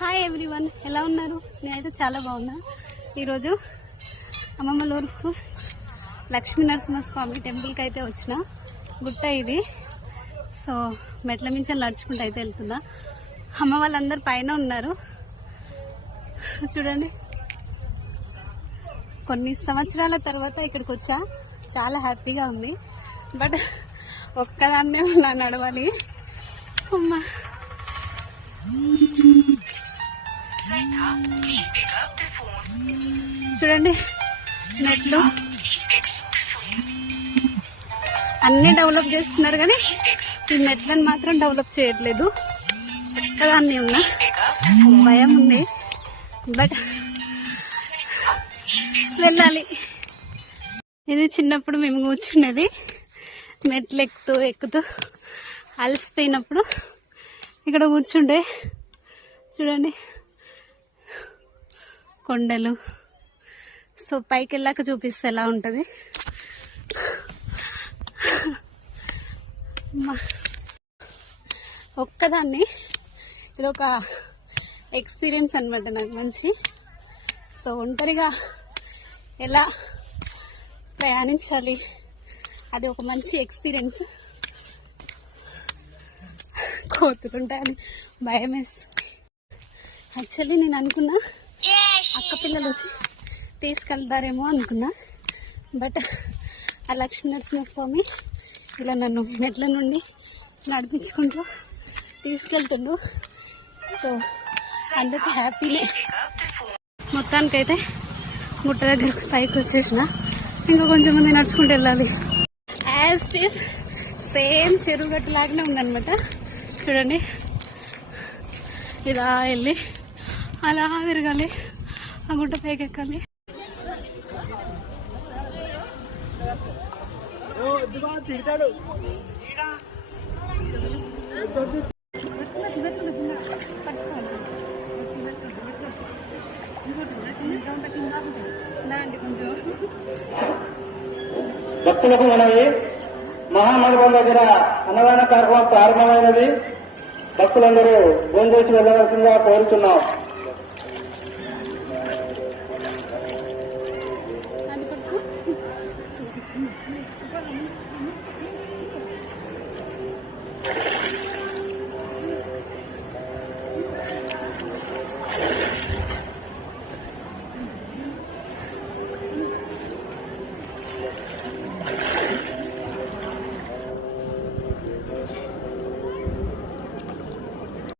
Hi everyone, ఎలా ఉన్నారు? నేనైతే చాలా బాగున్నా. ఈరోజు అమ్మమ్మలూరుకు లక్ష్మీ నరసింహస్వామి టెంపుల్కి అయితే వచ్చిన. గుట్ట ఇది. సో మెట్ల మించి నడుచుకుంటూ అయితే వెళ్తున్నా. అమ్మ వాళ్ళందరూ పైన ఉన్నారు చూడండి. కొన్ని సంవత్సరాల తర్వాత ఇక్కడికి వచ్చా. చాలా హ్యాపీగా ఉంది. బట్ ఒక్కదాన్నే ఉన్నా, నడవాలి. అమ్మా చూడండి, నెట్లు అన్నీ డెవలప్ చేస్తున్నారు కానీ ఈ నెట్లను మాత్రం డెవలప్ చేయట్లేదు. ఒక్కదాన్ని ఉన్నా, భయం ఉంది. బట్ వెళ్ళాలి. ఇది చిన్నప్పుడు మేము కూర్చునేది. మెట్లు ఎక్కుతూ అలసిపోయినప్పుడు ఇక్కడ కూర్చుండే. చూడండి కొండలు. సో పైకి వెళ్ళాక చూపిస్తే ఎలా ఉంటుంది. ఒక్కదాన్ని ఇదొక ఎక్స్పీరియన్స్ అనమాట నాకు మంచి. సో ఒంటరిగా ఎలా ప్రయాణించాలి, అది ఒక మంచి ఎక్స్పీరియన్స్. కోతులుంటాయని భయం వేస్తుంది. యాక్చువల్లీ నేను అనుకున్నా అక్క పిల్లలు వచ్చి తీసుకెళ్తారేమో అనుకున్నా. బట్ ఆ లక్ష్మీ నరసింహస్వామి ఇలా నన్ను మెట్ల నుండి నడిపించుకుంటూ తీసుకెళ్తుండు. సో అందుకు హ్యాపీనే. మొత్తానికైతే గుట్ట దగ్గరకు పైకి వచ్చేసిన. ఇంకా కొంచెం మంది నడుచుకుంటూ వెళ్ళాలి. యాజ్ ఇట్ ఈస్ సేమ్ చెరువు గట్టు లాగానే ఉందన్నమాట. చూడండి, ఇలా వెళ్ళి అలా తిరగాలి, ఆ గుట్ట పైకి ఎక్కాలి. భక్తులకు మనవి, మహామండపం దగ్గర అన్నదాన కార్యక్రమం ప్రారంభమైనది. భక్తులందరూ భోంచేసి వెళ్ళవలసిందిగా కోరుతున్నాం.